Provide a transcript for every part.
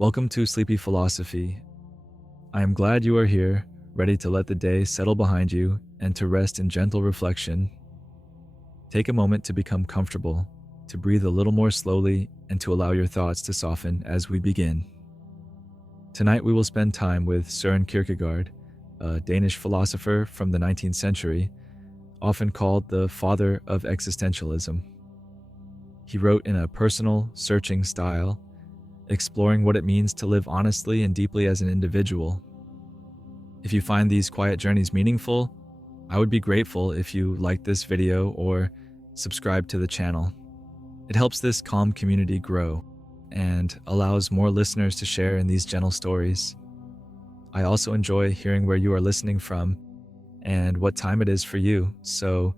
Welcome to Sleepy Philosophy. I am glad you are here, ready to let the day settle behind you and to rest in gentle reflection. Take a moment to become comfortable, to breathe a little more slowly, and to allow your thoughts to soften as we begin. Tonight we will spend time with Søren Kierkegaard, a Danish philosopher from the 19th century, often called the father of existentialism. He wrote in a personal, searching style, exploring what it means to live honestly and deeply as an individual. If you find these quiet journeys meaningful, I would be grateful if you like this video or subscribe to the channel. It helps this calm community grow and allows more listeners to share in these gentle stories. I also enjoy hearing where you are listening from and what time it is for you, so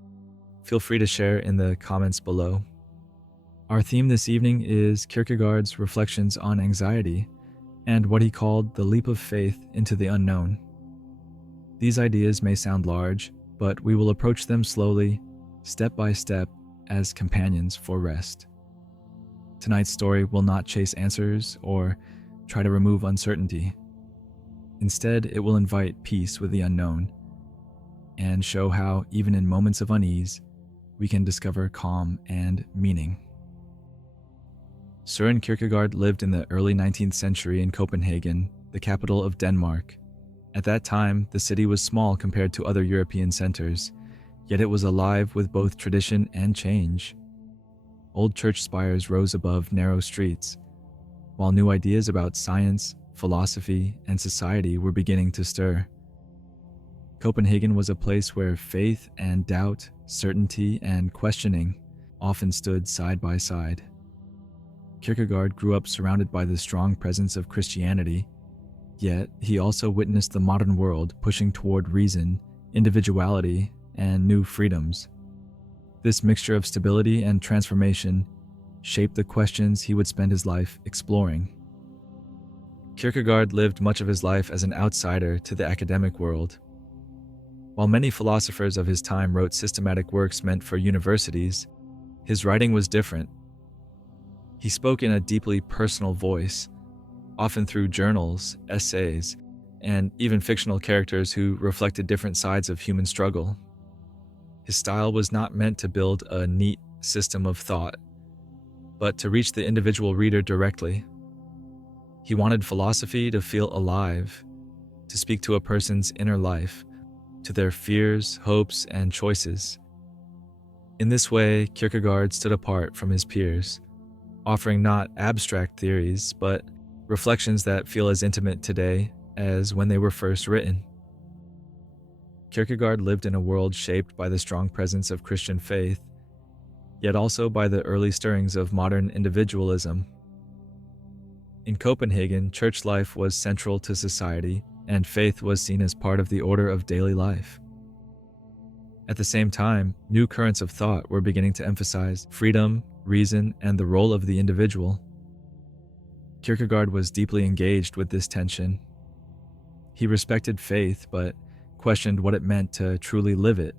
feel free to share in the comments below. Our theme this evening is Kierkegaard's reflections on anxiety and what he called the leap of faith into the unknown. These ideas may sound large, but we will approach them slowly, step by step, as companions for rest. Tonight's story will not chase answers or try to remove uncertainty. Instead, it will invite peace with the unknown and show how, even in moments of unease, we can discover calm and meaning. Søren Kierkegaard lived in the early 19th century in Copenhagen, the capital of Denmark. At that time, the city was small compared to other European centers, yet it was alive with both tradition and change. Old church spires rose above narrow streets, while new ideas about science, philosophy, and society were beginning to stir. Copenhagen was a place where faith and doubt, certainty and questioning often stood side by side. Kierkegaard grew up surrounded by the strong presence of Christianity, yet he also witnessed the modern world pushing toward reason, individuality, and new freedoms. This mixture of stability and transformation shaped the questions he would spend his life exploring. Kierkegaard lived much of his life as an outsider to the academic world. While many philosophers of his time wrote systematic works meant for universities, his writing was different. He spoke in a deeply personal voice, often through journals, essays, and even fictional characters who reflected different sides of human struggle. His style was not meant to build a neat system of thought, but to reach the individual reader directly. He wanted philosophy to feel alive, to speak to a person's inner life, to their fears, hopes, and choices. In this way, Kierkegaard stood apart from his peers, offering not abstract theories, but reflections that feel as intimate today as when they were first written. Kierkegaard lived in a world shaped by the strong presence of Christian faith, yet also by the early stirrings of modern individualism. In Copenhagen, church life was central to society, and faith was seen as part of the order of daily life. At the same time, new currents of thought were beginning to emphasize freedom, reason, and the role of the individual. Kierkegaard was deeply engaged with this tension. He respected faith, but questioned what it meant to truly live it,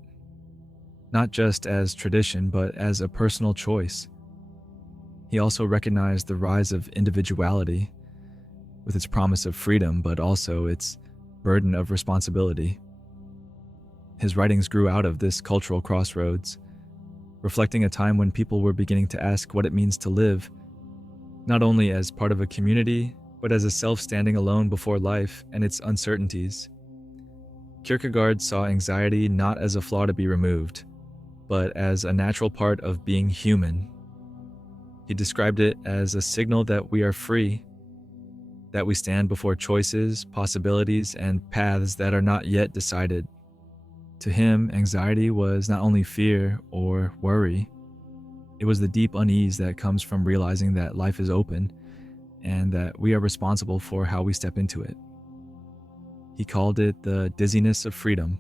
not just as tradition, but as a personal choice. He also recognized the rise of individuality, with its promise of freedom, but also its burden of responsibility. His writings grew out of this cultural crossroads, reflecting a time when people were beginning to ask what it means to live, not only as part of a community, but as a self standing alone before life and its uncertainties. Kierkegaard saw anxiety not as a flaw to be removed, but as a natural part of being human. He described it as a signal that we are free, that we stand before choices, possibilities, and paths that are not yet decided. To him, anxiety was not only fear or worry, it was the deep unease that comes from realizing that life is open and that we are responsible for how we step into it. He called it the dizziness of freedom,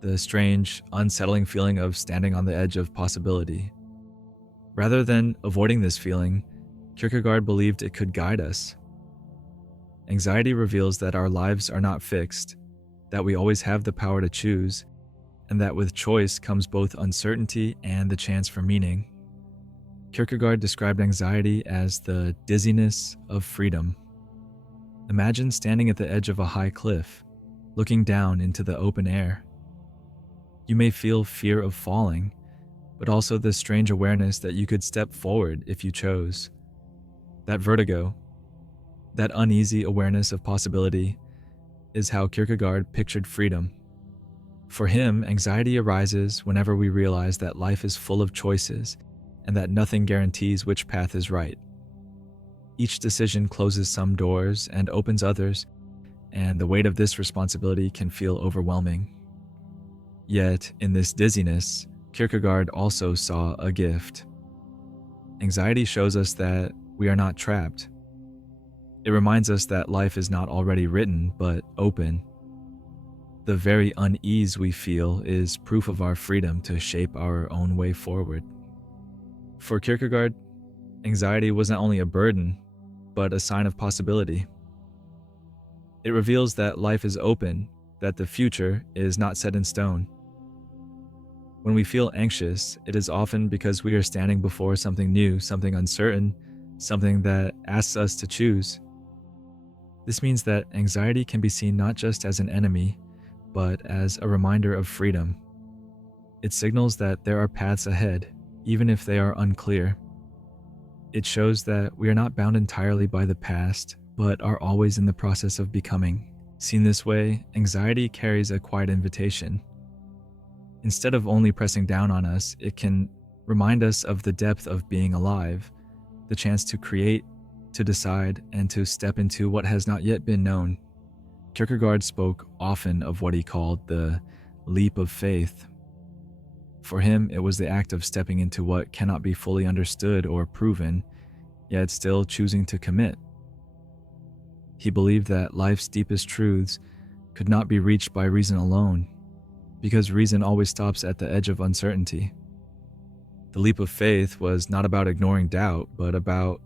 the strange, unsettling feeling of standing on the edge of possibility. Rather than avoiding this feeling, Kierkegaard believed it could guide us. Anxiety reveals that our lives are not fixed, that we always have the power to choose, and that with choice comes both uncertainty and the chance for meaning. Kierkegaard described anxiety as the dizziness of freedom. Imagine standing at the edge of a high cliff, looking down into the open air. You may feel fear of falling, but also the strange awareness that you could step forward if you chose. That vertigo, that uneasy awareness of possibility, is how Kierkegaard pictured freedom. For him, anxiety arises whenever we realize that life is full of choices and that nothing guarantees which path is right. Each decision closes some doors and opens others, and the weight of this responsibility can feel overwhelming. Yet, in this dizziness, Kierkegaard also saw a gift. Anxiety shows us that we are not trapped. It reminds us that life is not already written, but open. The very unease we feel is proof of our freedom to shape our own way forward. For Kierkegaard, anxiety was not only a burden, but a sign of possibility. It reveals that life is open, that the future is not set in stone. When we feel anxious, it is often because we are standing before something new, something uncertain, something that asks us to choose. This means that anxiety can be seen not just as an enemy, but as a reminder of freedom. It signals that there are paths ahead, even if they are unclear. It shows that we are not bound entirely by the past, but are always in the process of becoming. Seen this way, anxiety carries a quiet invitation. Instead of only pressing down on us, it can remind us of the depth of being alive, the chance to create, to decide, and to step into what has not yet been known. Kierkegaard spoke often of what he called the leap of faith. For him, it was the act of stepping into what cannot be fully understood or proven, yet still choosing to commit. He believed that life's deepest truths could not be reached by reason alone, because reason always stops at the edge of uncertainty. The leap of faith was not about ignoring doubt, but about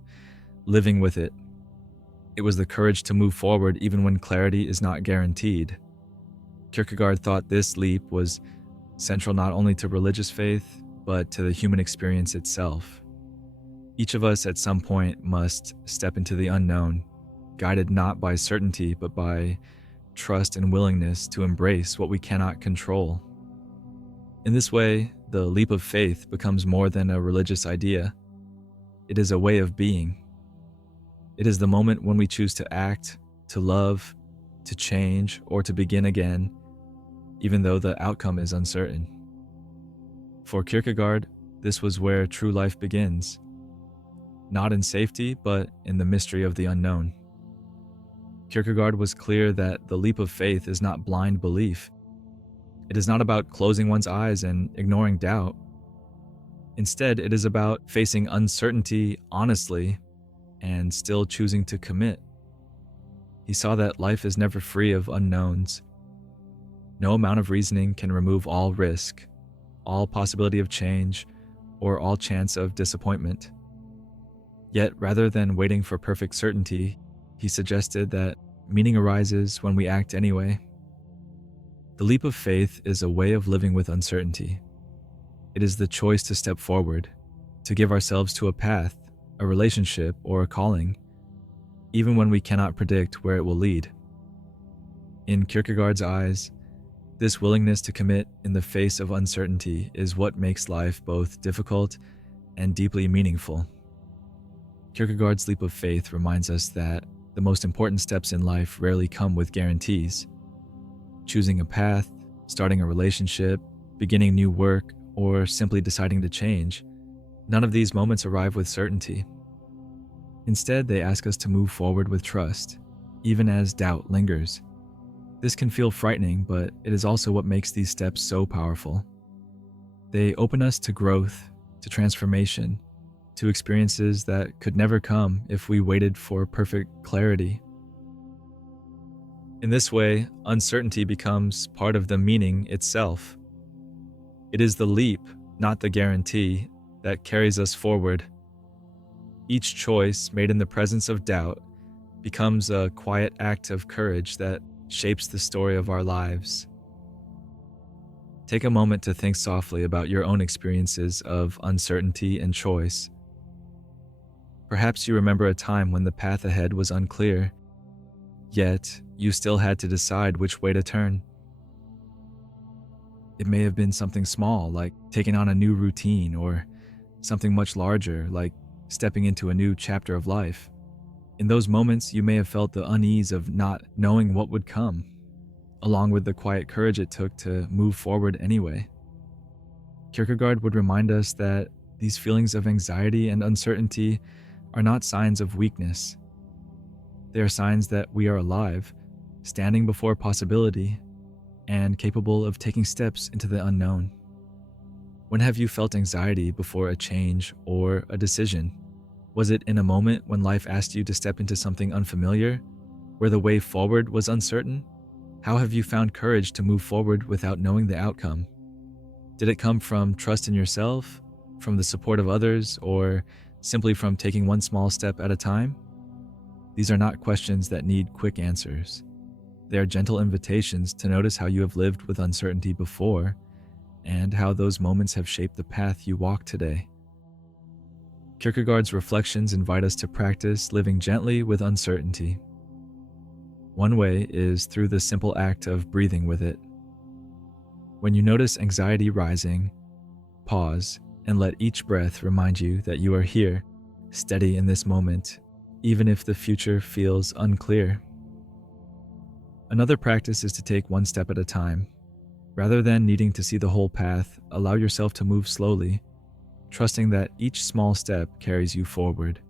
living with it. It was the courage to move forward even when clarity is not guaranteed. Kierkegaard thought this leap was central not only to religious faith, but to the human experience itself. Each of us at some point must step into the unknown, guided not by certainty, but by trust and willingness to embrace what we cannot control. In this way, the leap of faith becomes more than a religious idea. It is a way of being. It is the moment when we choose to act, to love, to change, or to begin again, even though the outcome is uncertain. For Kierkegaard, this was where true life begins, not in safety, but in the mystery of the unknown. Kierkegaard was clear that the leap of faith is not blind belief. It is not about closing one's eyes and ignoring doubt. Instead, it is about facing uncertainty honestly and still choosing to commit. He saw that life is never free of unknowns. No amount of reasoning can remove all risk, all possibility of change, or all chance of disappointment. Yet, rather than waiting for perfect certainty, he suggested that meaning arises when we act anyway. The leap of faith is a way of living with uncertainty. It is the choice to step forward, to give ourselves to a path, a relationship, or a calling, even when we cannot predict where it will lead. In Kierkegaard's eyes, this willingness to commit in the face of uncertainty is what makes life both difficult and deeply meaningful. Kierkegaard's leap of faith reminds us that the most important steps in life rarely come with guarantees. Choosing a path, starting a relationship, beginning new work, or simply deciding to change, none of these moments arrive with certainty. Instead, they ask us to move forward with trust, even as doubt lingers. This can feel frightening, but it is also what makes these steps so powerful. They open us to growth, to transformation, to experiences that could never come if we waited for perfect clarity. In this way, uncertainty becomes part of the meaning itself. It is the leap, not the guarantee, that carries us forward. Each choice made in the presence of doubt becomes a quiet act of courage that shapes the story of our lives. Take a moment to think softly about your own experiences of uncertainty and choice. Perhaps you remember a time when the path ahead was unclear, yet you still had to decide which way to turn. It may have been something small, like taking on a new routine, or something much larger, like stepping into a new chapter of life. In those moments, you may have felt the unease of not knowing what would come, along with the quiet courage it took to move forward anyway. Kierkegaard would remind us that these feelings of anxiety and uncertainty are not signs of weakness. They are signs that we are alive, standing before possibility, and capable of taking steps into the unknown. When have you felt anxiety before a change or a decision? Was it in a moment when life asked you to step into something unfamiliar, where the way forward was uncertain? How have you found courage to move forward without knowing the outcome? Did it come from trust in yourself, from the support of others, or simply from taking one small step at a time? These are not questions that need quick answers. They are gentle invitations to notice how you have lived with uncertainty before, and how those moments have shaped the path you walk today. Kierkegaard's reflections invite us to practice living gently with uncertainty. One way is through the simple act of breathing with it. When you notice anxiety rising, pause and let each breath remind you that you are here, steady in this moment, even if the future feels unclear. Another practice is to take one step at a time. Rather than needing to see the whole path, allow yourself to move slowly, trusting that each small step carries you forward.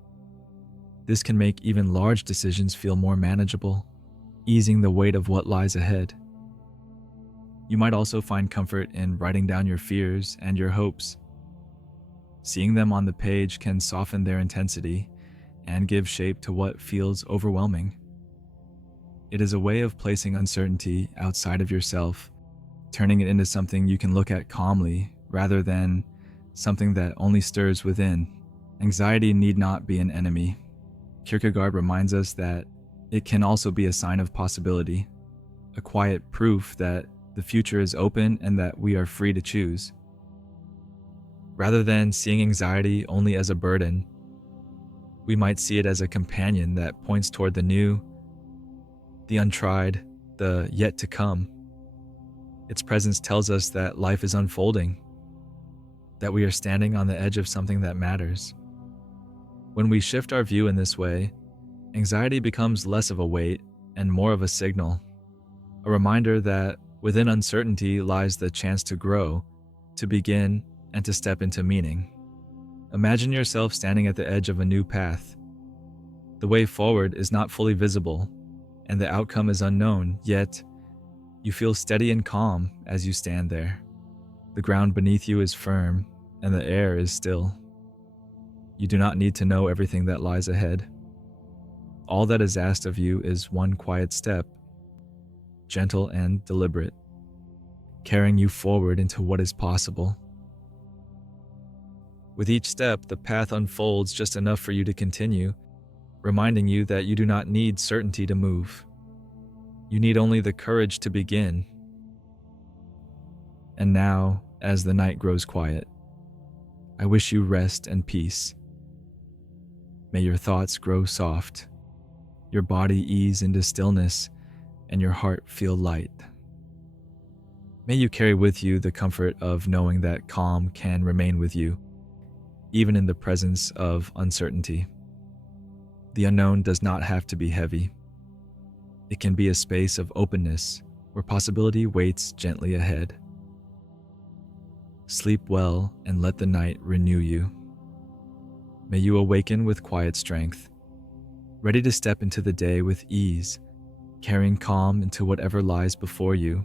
This can make even large decisions feel more manageable, easing the weight of what lies ahead. You might also find comfort in writing down your fears and your hopes. Seeing them on the page can soften their intensity and give shape to what feels overwhelming. It is a way of placing uncertainty outside of yourself, turning it into something you can look at calmly rather than something that only stirs within. Anxiety need not be an enemy. Kierkegaard reminds us that it can also be a sign of possibility, a quiet proof that the future is open and that we are free to choose. Rather than seeing anxiety only as a burden, we might see it as a companion that points toward the new, the untried, the yet to come. Its presence tells us that life is unfolding, that we are standing on the edge of something that matters. When we shift our view in this way, anxiety becomes less of a weight and more of a signal, a reminder that within uncertainty lies the chance to grow, to begin, and to step into meaning. Imagine yourself standing at the edge of a new path. The way forward is not fully visible, and the outcome is unknown, yet you feel steady and calm as you stand there. The ground beneath you is firm, and the air is still. You do not need to know everything that lies ahead. All that is asked of you is one quiet step, gentle and deliberate, carrying you forward into what is possible. With each step, the path unfolds just enough for you to continue, reminding you that you do not need certainty to move. You need only the courage to begin. And now, as the night grows quiet, I wish you rest and peace. May your thoughts grow soft, your body ease into stillness, and your heart feel light. May you carry with you the comfort of knowing that calm can remain with you, even in the presence of uncertainty. The unknown does not have to be heavy. It can be a space of openness where possibility waits gently ahead. Sleep well and let the night renew you. May you awaken with quiet strength, ready to step into the day with ease, carrying calm into whatever lies before you.